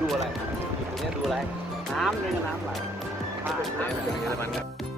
ดูอะไรอยู่ตรงนี้ดูอะไร น้ำเนี่ยน้ำไหลน้ำเป็นอะไรกั